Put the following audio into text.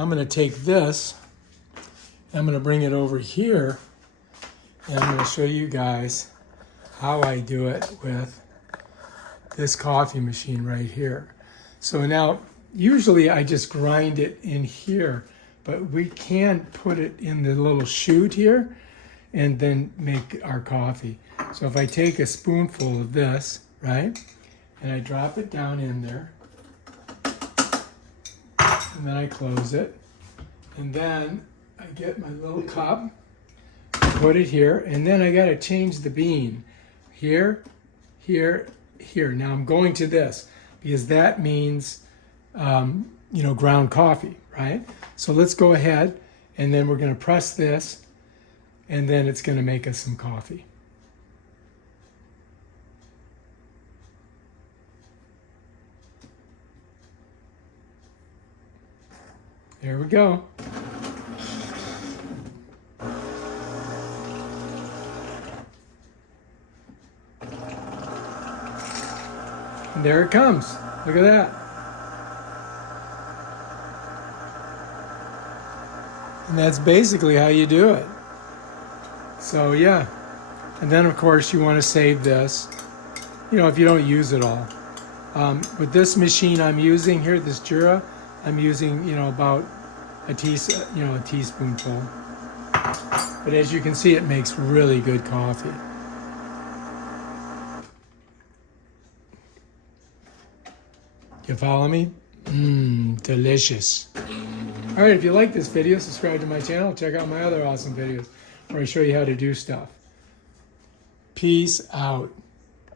I'm going to take this, I'm going to bring it over here, and I'm going to show you guys how I do it with this coffee machine right here. So now, usually I just grind it in here, but we can put it in the little chute here and then make our coffee. So if I take a spoonful of this, right, and I drop it down in there, and then I close it, and then I get my little cup, put it here, and then I got to change the bean. Here, here, here. Now I'm going to this because that means, you know, ground coffee, right? So let's go ahead, and then we're going to press this, and then it's going to make us some coffee. There we go. And there it comes. Look at that. And that's basically how you do it. So yeah. And then of course you want to save this, you know, if you don't use it all. With this machine I'm using here, this Jura, I'm using, you know, about a teaspoonful. But as you can see, it makes really good coffee. You follow me? Delicious. All right, if you like this video, subscribe to my channel. Check out my other awesome videos where I show you how to do stuff. Peace out.